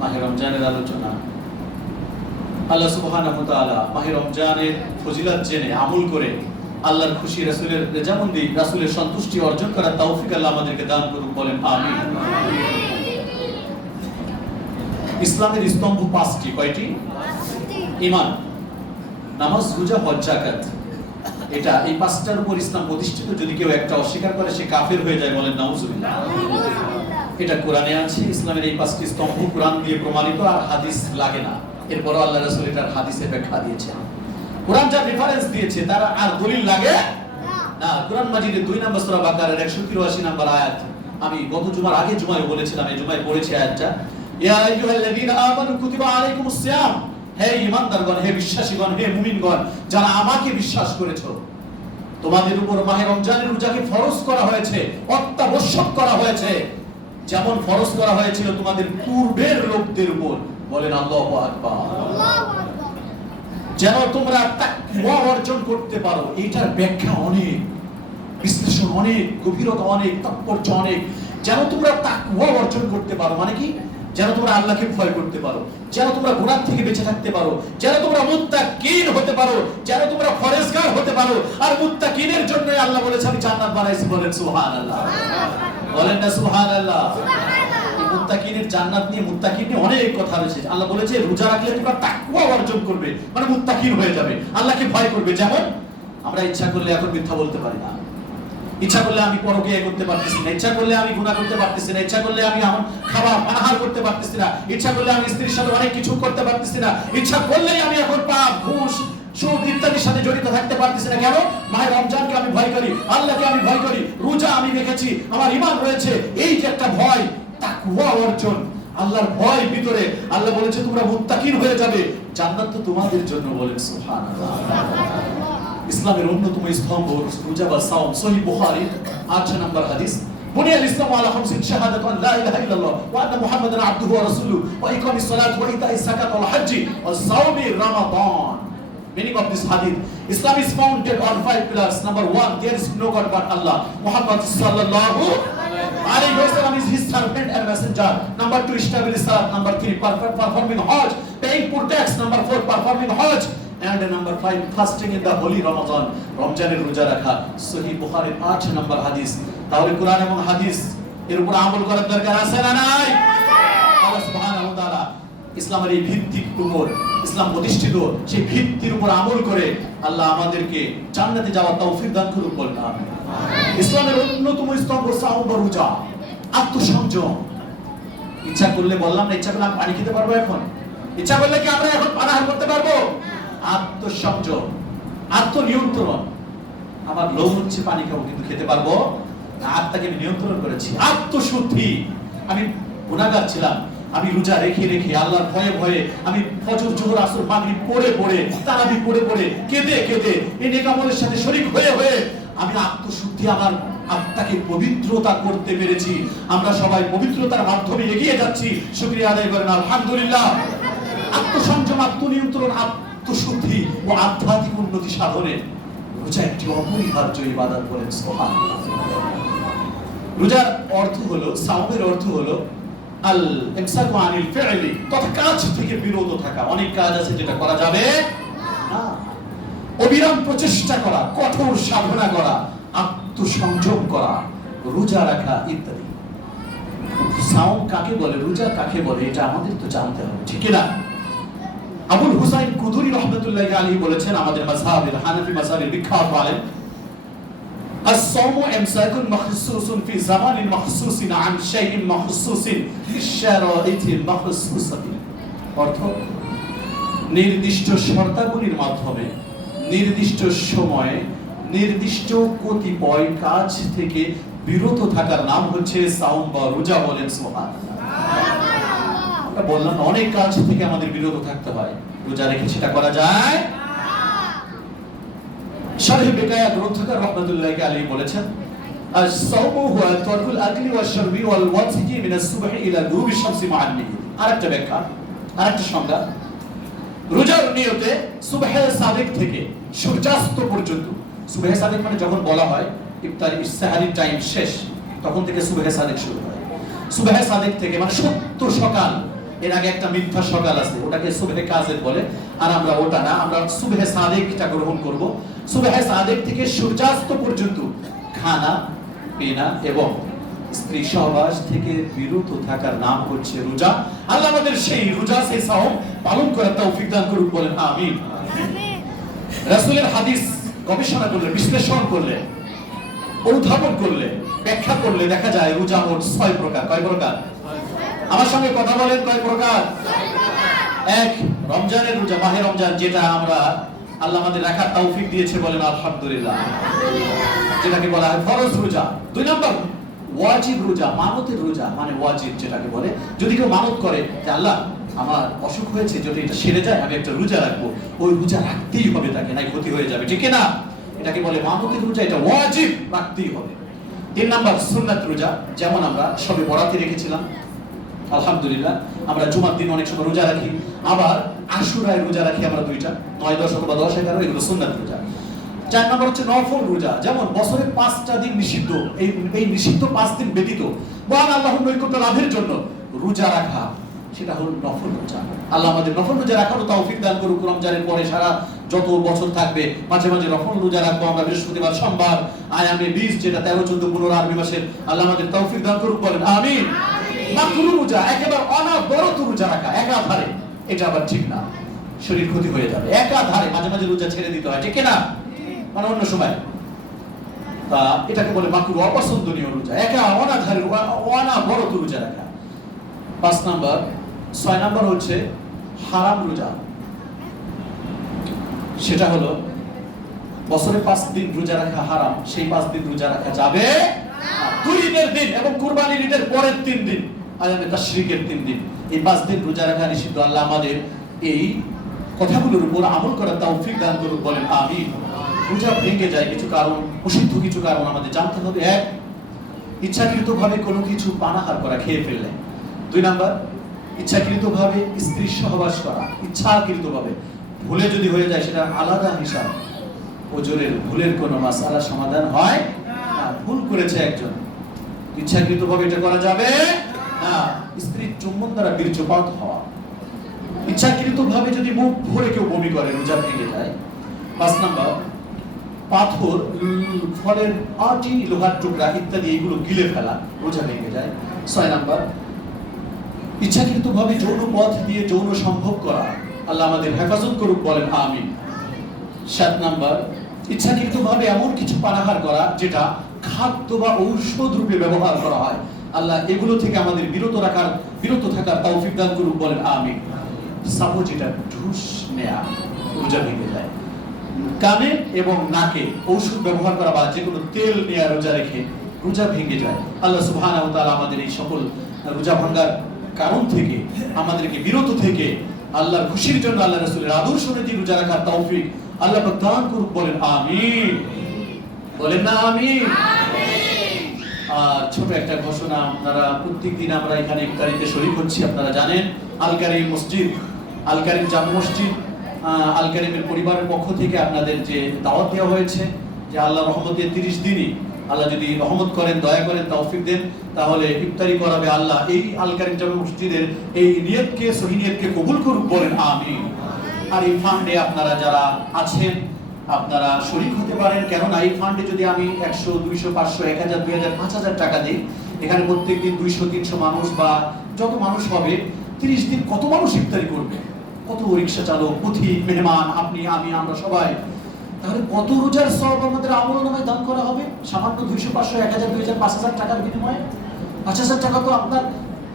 মাহে রমজানের আলোচনা। আল্লাহ সুবহানাহু ওয়া তাআলা মাহে রমজানের ফজিলত জেনে আমল করে আল্লাহর খুশি, রাসূলের রেজামন্দি, রাসূলের সন্তুষ্টি অর্জন করার তৌফিক আল্লাহ আমাদেরকে দান করুন, বলেন আমিন। ইসলামের স্তম্ভ পাঁচটি। কয়টি? ঈমান, নামাজ, রোজা, হজ, যাকাত। এটা এই পাঁচটার উপর ইসলাম প্রতিষ্ঠিত। যদি কেউ একটা অস্বীকার করে সে কাফের হয়ে যায়, বলেন নাউজুবিল্লাহ। এটা কোরআনে আছে। ইসলামের এই পাঁচটি স্তম্ভ কোরআন দিয়ে প্রমাণিত, আর হাদিস লাগে না। এরপরও আল্লাহ রাসূল এটার হাদিসে ব্যাখ্যা দিয়েছেন। কোরআন যা রেফারেন্স দিয়েছে তার আর দলিল লাগে না। কোরআন মাজিদের 2 নম্বর সূরা বাকারার 183 নম্বর আয়াত, আমি গত জুমার আগে জুমায় বলেছিলাম, এই জুমায় পড়েছি আয়াতটা। ইয়া আইয়ুহাল্লাযীনা আমানু কুতিবা আলাইকুমুস সিয়াম, হে ঈমানদারগণ, হে বিশ্বাসীগণ, হে মুমিনগণ, যারা আমাকে বিশ্বাস করেছো, তোমাদের উপর মাহে রমজানের রোজাকে ফরজ করা হয়েছে, অত্যাবশ্যক করা হয়েছে, যেমন ফরজ করা হয়েছিল তোমাদের পূর্বের লোকদের উপর, বলেন আল্লাহু আকবার। যেন তোমরা তাকওয়া অর্জন করতে পারো। এটার ব্যাখ্যা অনেক, বিশ্লেষণ অনেক, গভীরতা অনেক, তাৎপর্য অনেক। যেন তোমরা তাকওয়া অর্জন করতে পারো, মানে কি? যেন তোমরা আল্লাহকে ভয় করতে পারো, যেন তোমরা গুনাহ থেকে বেঁচে থাকতে পারো, যেন তোমরা মুত্তাকিন হতে পারো, যেন তোমরা ফরেজগার হতে পারো। আর মুত্তাকিনের জন্য আল্লাহ বলেছে আমি জান্নাত বানাইছি, বলেন সুবহানাল্লাহ। বলেন না সুবহানাল্লাহ। মুত্তাকিনের জান্নাত নিয়ে, মুত্তাকিন নিয়ে অনেক কথা রয়েছে। আল্লাহ বলেছে রোজা রাখলে তোমরা তাকওয়া অর্জন করবে, মানে মুত্তাকিন হয়ে যাবে, আল্লাহকে ভয় করবে। যেমন আমরা ইচ্ছা করলে এখন মিথ্যা বলতে পারি না, ইচ্ছা করলে আমি পরকীয়া করতে পারতেছি না, ইচ্ছা করলে আমি গুনাহ করতে পারতেছি না, ইচ্ছা করলে আমি এমন খাবার পানাহার করতে পারতেছি না, ইচ্ছা করলে আমি স্ত্রীর সাথে অনেক কিছু করতে পারতেছি না, ইচ্ছা করলেই আমি এখন পাপ, ঘুষ, সুদ ইত্যাদির সাথে জড়িত থাকতে পারতেছি না। কেন? মাহে রমজানকে আমি ভয় করি, আল্লাহকে আমি ভয় করি, রোজা আমি রেখেছি, আমার ঈমান রয়েছে। এই যে একটা ভয়, তাকওয়া অর্জন, আল্লাহর ভয় ভিতরে, আল্লাহ বলেছে তোমরা মুত্তাকিন হয়ে যাবে, জান্নাত তো তোমাদের জন্য, বলেন সুবহানাল্লাহ। ইসলামের অন্যতম স্তম্ভ রোজা বা সাওম। সহিহ বুখারী 8 নম্বর হাদিস, বুনিয়াল ইসলামু আলা খামসিন শাহাদাতু আন লা ইলাহা ইল্লাল্লাহ ওয়া আন্না মুহাম্মাদান আবদুহু ওয়া রাসূলুহু ওয়া ইকামিস সালাত ওয়া ইতাইস যাকাত ওয়াল হজ্জি ওয়া সাওমি রমাদান। Meaning of this hadith: Islam is founded on 5 pillars. Number 1, there is no God but Allah. Muhammad sallallahu alaihi wasallam is his servant and messenger. Number 2, establish salat. Number 3, performing hajj, paying poor tax. Number 4, performing hajj. And number 5, fasting in the holy Ramadan. রমজানের রোজা রাখা। সহিহ বুখারীর 8 নম্বর হাদিস। তাহলে কোরআন এবং হাদিস এর উপর আমল করার দরকার আছে না নাই? আল্লাহ সুবহানাহু ওয়া তাআলা ইসলামের এই ভিত্তির উপর, ইসলাম প্রতিষ্ঠিত সেই ভিত্তির উপর আমল করে আল্লাহ আমাদেরকে জান্নাতে যাওয়ার তৌফিক দান করুন, বলেন আমিন। ইসলামের অন্যতম স্তম্ভ সাওম বা রোজা, আত্মসংযম। ইচ্ছা করলে, বললাম না, ইচ্ছা করলে আমি পানি খেতে পারবো এখন, ইচ্ছা করলে কি আমরা এখন পানাহার করতে পারবো? আত্মসংযম, আত্মনিয়ন্ত্রণ। আমার লোভ হচ্ছে পানি খাবো কিন্তু খেতে পারবো না, আত্মাকে আমি নিয়ন্ত্রণ করেছি। আত্মশুদ্ধি, আমি গুনাহগার ছিলাম, আমি রোজা রেখে রেখে আল্লাহর ভয়ে ভয়ে আমি ফজর, যোহর, আসর, মাগরিব পড়ে পড়ে, তারাবি পড়ে পড়ে, কেঁদে কেঁদে, এই নেক আমলের সাথে শরীক হয়ে হয়ে আমি আত্মশুদ্ধি, আমার আত্মাকে পবিত্রতা করতে পেরেছি। আমরা সবাই পবিত্রতার মাধ্যমে এগিয়ে যাচ্ছি, শুকরিয়া আদায় করেন আলহামদুলিল্লাহ। আত্মসংযম, আত্মনিয়ন্ত্রণ, আত্মশুদ্ধি ও আধ্যাত্মিক উন্নতি সাধনে রোজা একটি অপরিহার্য ইবাদত, বলেন সুবহানাল্লাহ। রোজার অর্থ হলো, সাওমের অর্থ হলো আল ইমসাকু আনিল ফি'লি, তথা কাজ থেকে বিরত থাকা। অনেক কাজ আছে যেটা করা যাবে না, অবিরাম প্রচেষ্টা করা, কঠোর সাধনা করা, আত্মসংযম করা, রোজা রাখা ইত্যাদি। সাওম কাকে বলে, রোজা কাকে বলে, এটা আমাদের তো জানতে হবে, ঠিক না? আবুল হুসাইন কুদুরি রাহমাতুল্লাহি আলাইহি বলেছেন, আমাদের মাযহাবের, হানাফি মাযহাবের বিখ্যাত আলেম, الصوم امساك مخصوص في زمان مخصوص عن شيء مخصوص في الشرائط المخصوصة। অর্থ, নির্দিষ্ট শর্তাবলীর মাধ্যমে নির্দিষ্ট সময়ে নির্দিষ্ট কতিপয় কাজ থেকে বিরত থাকার নাম হচ্ছে সাওম বা রোজা, বলেন সুবহানাল্লাহ। আমরা বললাম অনেক কাজ থেকে আমাদের বিরত থাকতে হয়, রোজা রেখে সেটা করা যায়। শারহ বিকায়া গ্রন্থকার রাহমাতুল্লাহি আলাইহি বলেছেন, আস-সাওমু হুয়া তারকুল আকলি ওয়াশ শারবি ওয়াল ওয়াতহি মিন আস-সুবহি ইলা গুরুবি শামসি মা'আন নিয়ত। আরেকটা ব্যাখ্যা, আরেকটা সংজ্ঞা, রোজার নিয়তে সুবহে সাদিক থেকে সূর্যাস্ত পর্যন্ত। সুবহে সাদিক মানে যখন বলা হয় ইফতার ইফতারি টাইম শেষ, তখন থেকে সুবহে সাদিক শুরু হয়। সুবহে সাদিক থেকে মানে সত্য সকাল, এর আগে একটা মিথ্যা সকাল আছে, ওটাকে সুবহে কাযিব বলে, আর আমরা ওটা না, আমরা সুবহে সাদিকটা গ্রহণ করব। সুবহে সাদিক থেকে সূর্যাস্ত পর্যন্ত খানা পিনা এবং স্ত্রী সহবাস থেকে বিরত থাকার নাম হচ্ছে রোজা। আল্লাহ আমাদের সেই রোজা, সেই সাওম পালন করার তৌফিক দান করুন, বলেন আমিন। রাসূলের হাদিস গবেষণা করলে, বিশ্লেষণ করলে, অনুধাবন করলে, ব্যাখ্যা করলে দেখা যায় রোজা মোট 6 প্রকার। কয় প্রকার? আমার সঙ্গে কথা বলেন, কয় প্রকার? এক, রমজানের রোজা, মাহে রমজান, যেটা আমরা আল্লাহ আমাদের রাখার তৌফিক দিয়েছে, বলেন আলহামদুলিল্লাহ, যেটাকে বলা হয় ফরজ রোজা। 2 নম্বর ওয়াজিব রোজা, মানতের রোজা, মানে ওয়াজিব যেটাকে বলে, যদি কেউ মানত করে যে আল্লাহ আমার অসুখ হয়েছে, যদি এটা সেরে যায় আমি একটা রোজা রাখবো, ওই রোজা রাখতেই হবে তাকে, নাই ক্ষতি হয়ে যাবে, ঠিক না? এটাকে বলে মানতের রোজা, এটা ওয়াজিব, রাখতেই হবে। 3 নম্বর সুন্নাত রোজা, যেমন আমরা সবে বরাতে রেখেছিলাম, আলহামদুলিল্লাহ। আমরা জুমার দিন অনেক সময় রোজা রাখি, আবার আশুরায় রোজা রাখি আমরা 2টা, 9, 10 অথবা 10, 11, এগুলো সুন্নাত রোজা। 4 নম্বর হচ্ছে নফল রোজা, যেমন বছরে 5টা দিন নিষিদ্ধ, এই নিষিদ্ধ 5 দিন ব্যতীত মহান আল্লাহর নৈকট্য লাভের জন্য রোজা রাখা, সেটা হলো নফল রোজা। আল্লাহ আমাদের নফল রোজা রাখারও তৌফিক দান করুক। রমজানের পরে সারা যত বছর থাকবে মাঝে মাঝে নফল রোজা রাখবো আমরা, বৃহস্পতিবার, সোমবার, আয়ামে 20, যেটা 13, 14, 15 আরবি মাসের, আল্লাহ আমাদের তৌফিক দান করুক, বলেন আমিন। মাকরুহ রোজা, একেবারে অনবরত রোজা রাখা একাধারে, এটা আবার ঠিক না, শরীর ক্ষতি হয়ে যাবে। একাধারে মাঝে মাঝে রোজা ছেড়ে দিতে হয়, ঠিক না? মানে অন্য সময়, তা এটাকে বলে মাকরুহ, অপছন্দনীয় রোজা, অনাধারে অনবরত রোজা রাখা। 5 নম্বর, 6 নম্বর হচ্ছে হারাম রোজা, সেটা হলো বছরে 5 দিন রোজা রাখা হারাম, সেই 5 দিন রোজা রাখা যাবে না। 2 ঈদের দিন এবং কুরবানির ঈদের পরের 3 দিন, আয়ামে তাশরিকের 3 দিন, এই 5 দিন রোজা রাখা নিষিদ্ধ। আল্লাহ আমাদের এই কথাগুলোর উপর আমল করার তৌফিক দান করুন, বলেন আমিন। রোজা ভেঙে যায় কিছু কারণ, প্রসিদ্ধ কিছু কারণ আমাদের জানতে হবে। 1, ইচ্ছাকৃতভাবে কোনো কিছু পানাহার করা, খেয়ে ফেললে। 2 নম্বর, ইচ্ছাকৃতভাবে স্ত্রীর সহবাস করা, ইচ্ছাকৃতভাবে, ভুলে যদি হয়ে যায় সেটা আলাদা হিসাব, ওজরের ভুলের কোনো মাসআলা সমাধান হয় না। ভুল করেছে একজন, ইচ্ছাকৃতভাবে এটা করা যাবে না। স্ত্রীর চুম্বন দ্বারা বীর্যপাত হওয়া, ইচ্ছাকৃতভাবে যদি মুখ ভরে কেউ বমি করে, রোজা ভেঙে যায়। 5 নম্বর, পাথর, ফলের আটি, লোহার টুকরা ইত্যাদি এগুলো গিলে ফেলা, রোজা ভেঙে যায়। 6 নম্বর, ইচ্ছাকৃতভাবে যৌন পথ দিয়ে যৌন সম্ভোগ করা, আল্লাহ আমাদের হেফাজত করুক, বলেন আমিন। 7 নম্বর, ইচ্ছাকৃতভাবে এমন কিছু পানাহার করা যেটা খাদ্য বা ঔষধ রূপে ব্যবহার করা হয়, আল্লাহ এগুলো থেকে আমাদের বিরত থাকার তৌফিক দান করুক, বলেন আমিন। সাপোজ এটা ঢুস নেয়া, রোজা ভেঙে যায়। কানে এবং নাকে ঔষধ ব্যবহার করা বা যে কোনো তেল নেয়া রোজা রেখে রোজা ভেঙে যায়। আল্লাহ সুবহানাহু ওয়া তাআলা আমাদের এই সকল রোজা ভাঙার কারণ থেকে আমাদেরকে বিরত থেকে আল্লাহর খুশির জন্য, আল্লাহ রাসূলের আদর্শ অনুযায়ী রোজা রাখার তৌফিক আল্লাহ পাক দান করুক, বলেন আমিন। বলেন না আমিন। আর ছোট একটা ঘোষণা, আপনারা প্রত্যেকদিন আমরা এখানে ইফতারিতে শরীক হচ্ছি, আপনারা জানেন। আল কারীম মসজিদ, আল কারীম জামে মসজিদ, আল কারীমের পরিবারের পক্ষ থেকে আপনাদের যে দাওয়াত দেওয়া হয়েছে, যে আল্লাহ রহমতে 30 দিনই আল্লাহ যদি রহমত করেন, দয়া করেন, তৌফিক দেন, তাহলে ইফতারি করাবে আল্লাহ। এই আল কারীম জামে মসজিদের এই নিয়তকে, সহি নিয়তকে কবুল করুক, বলেন আমিন। আর এই ফান্ডে আপনারা যারা আছেন আপনারা শরীক হতে পারেন, কেননা এই ফান্ডে যদি আমি 100, 200, 500, 1000, 2000, 5000 টাকা দিই, এখানে প্রত্যেকদিন 200, 300 মানুষ বা যত মানুষ হবে, 30 দিন কত মানুষ ইফতারি করবে, কত রিকশা চালক, পথিক, মেহমান, আপনি, আমি, আমরা সবাই, তাহলে কত রোজার সওয়াব আমাদের আমলনামায় দান করা হবে। সামান্য 200, 500, 1000, 2000, 5000 টাকার বিনিময়ে 5000 টাকা তো আপনার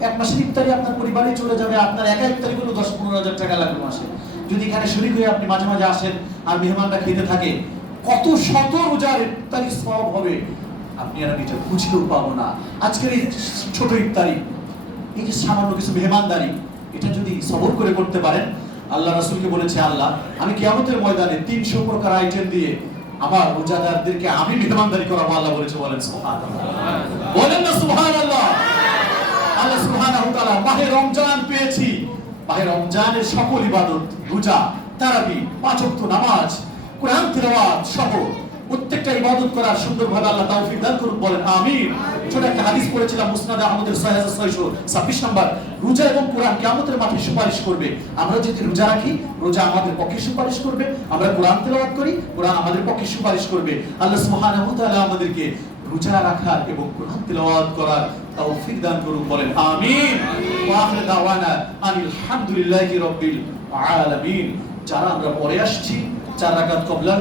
এক মাসের ইফতারি আপনার পরিবারে চলে যাবে। আপনার একা ইফতারি করলে 10-15 হাজার টাকা লাগবে মাসে। যদি এখানে শরীক হয়ে আপনি মাঝে মাঝে আসেন আর মেহমানরা খেতে থাকে, কত শত রোজার ইফতারি সওয়াব হবে, আপনি আর আমি এটা বুঝতেও পাবো না। আজকের এই ছোট ইফতারি, এই যে সামান্য কিছু মেহমানদারি, এটা যদি সবর করে করতে পারেন, আল্লাহ রাসূলকে বলেছে আল্লাহ আমি কিয়ামতের ময়দানে 300 প্রকার আইটেম দিয়ে আমার রোজাদারদেরকে আমি মেহমানদারি করাবো, আল্লাহ বলেছে, বলেন সুবহানাল্লাহ, বলেন না সুবহানাল্লাহ। আল্লাহ সুবহানাহু ওয়া তাআলা মাহে রমজান পেয়েছি, মাহে রমজানের সকল ইবাদত, রোজা, তারাবি, 5 ওয়াক্ত নামাজ, কোরআন তিলাওয়াত সহ প্রত্যেকটা ইবাদত করার সুন্দরভাবে আল্লাহ তৌফিক দান করুন, বলেন আমিন। ছোট একটা হাদিস পড়েছিলাম মুসনাদে আহমদের 6626 নম্বর, রোজা এবং কোরআন কিয়ামতের মাঠে সুপারিশ করবে। আমরা যদি রোজা রাখি, রোজা আমাদের পক্ষে সুপারিশ করবে। আমরা কোরআন তেলাওয়াত করি, কোরআন আমাদের পক্ষে সুপারিশ করবে। আল্লাহ সুবহানাহু ওয়া তাআলা আমাদেরকে রোজা রাখার এবং কোরআন তেলাওয়াত করার তৌফিক দান করুন, বলেন আমিন। ওয়া আখিরু দাওয়ানা আনিল হামদুলিল্লাহি রাব্বিল আলামিন। যারা আমরা পরে আসছি 4 রাকাত ক্বাবলার